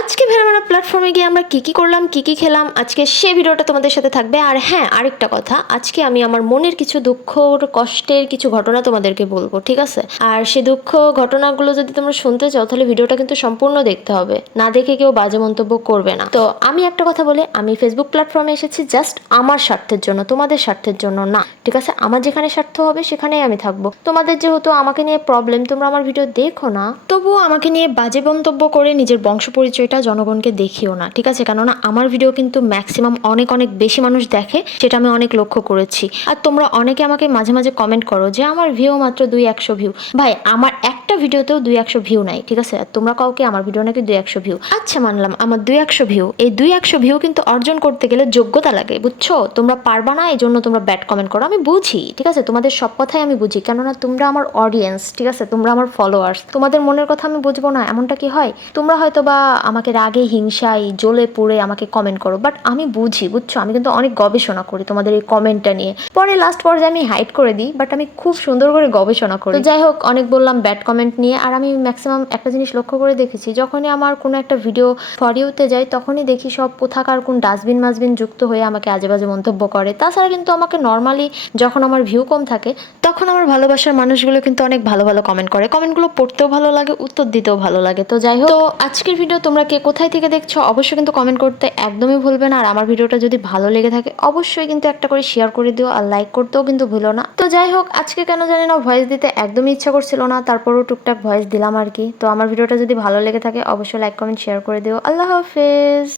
আজকে ভেড়ামারা প্ল্যাটফর্মে গিয়ে আমরা কি করলাম, কি খেলাম, আজকে সে ভিডিওটা তোমাদের সাথে থাকবে। আর হ্যাঁ, আরেকটা কথা, আজকে আমি আমার মনের কিছু দুঃখ কষ্টের কিছু ঘটনা তোমাদেরকে বলবো, ঠিক আছে? আর সে দুঃখ ঘটনাগুলো যদি তোমরা শুনতে চাও তাহলে ভিডিওটা কিন্তু সম্পূর্ণ দেখতে হবে, না দেখে কেউ বাজে মন্তব্য করবে না। তো আমি একটা কথা বলে, আমি ফেসবুক প্ল্যাটফর্মে এসেছি জাস্ট আমার স্বার্থের জন্য, তোমাদের স্বার্থের জন্য না, ঠিক আছে? আমার যেখানে স্বার্থ হবে সেখানেই আমি থাকবো। তোমাদের যেহেতু আমাকে নিয়ে প্রবলেম, তোমরা আমার ভিডিও দেখো না, তবুও আমাকে নিয়ে বাজে মন্তব্য করে নিজের বংশ পরিচয়টা জনগণকে দেখিও না, ঠিক আছে? কেননা আমার ভিডিও কিন্তু ম্যাক্সিমাম অনেক অনেক বেশি মানুষ দেখে, সেটা আমি অনেক লক্ষ্য করেছি। আর তোমরা অনেকে আমাকে মাঝে মাঝে কমেন্ট করো যে আমার ভিউ মাত্র 200 ভিউ। ভাই, আমার একটা ভিডিওতেও 200 ভিউ নাই, ঠিক আছে? আর তোমরা কাউকে আমার ভিডিও নাকি 200 ভিউ, আচ্ছা মানলাম আমার 200 ভিউ, এই 200 ভিউ কিন্তু অর্জন করতে গেলে যোগ্যতা লাগে, বুঝছো? তোমরা পারবা না, এই জন্য তোমরা ব্যাড কমেন্ট করো, আমি বুঝি, ঠিক আছে? তোমাদের সব কথাই আমি বুঝি, কেননা তোমরা আমার অডিয়েন্স, ঠিক আছে? তোমরা আমার ফলোয়ার্স, তোমাদের মনের কথা আমি বুঝবো না এমনটা কি হয়? তোমরা হয়তো বা আমাকে রাগে হিংসায় জ্বলে পুড়ে আমাকে কমেন্ট করো, বাট আমি বুঝি, বুঝছো? আমি কিন্তু অনেক গবেষণা করি তোমাদের এই কমেন্টটা নিয়ে, পরে লাস্ট পর্যায়ে আমি হাইড করে দিই, বাট আমি খুব সুন্দর করে গবেষণা করি। তো যাই হোক, অনেক বললাম ব্যাড কমেন্ট নিয়ে। আর আমি ম্যাক্সিমাম একটা জিনিস লক্ষ্য করে দেখেছি, যখনই আমার কোনো একটা ভিডিও ফরিউতে যায় তখনই দেখি সব কোথাকার কোন ডাস্টবিন মাসবিন যুক্ত হয়ে আমাকে আজে বাজে মন্তব্য করে। তাছাড়া কিন্তু আমাকে নর্মালি যখন আমার ভিউ কম থাকে তখন আমার ভালোবাসার মানুষগুলো কিন্তু অনেক ভালো ভালো কমেন্ট করে, কমেন্টগুলো পড়তেও ভালো লাগে, উত্তর দিতেও ভালো লাগে। তো যাই হোক, তো আজকের ভিডিও তোমরা কে কোথায় থেকে দেখছো অবশ্যই কিন্তু কমেন্ট করতে একদমই ভুলবে না। আর আমার ভিডিওটা যদি ভালো লেগে থাকে অবশ্যই কিন্তু একটা করে শেয়ার করে দিও, আর লাইক করতেও কিন্তু ভুলো না। তো যাই হোক, আজকে কেন জানি না ভয়েস দিতে একদমই ইচ্ছা করছিল না, তারপরও টুকটাক ভয়েস দিলাম আর কি। তো আমার ভিডিওটা যদি ভালো লেগে থাকে অবশ্যই লাইক কমেন্ট শেয়ার করে দিও। আল্লাহ হাফেজ।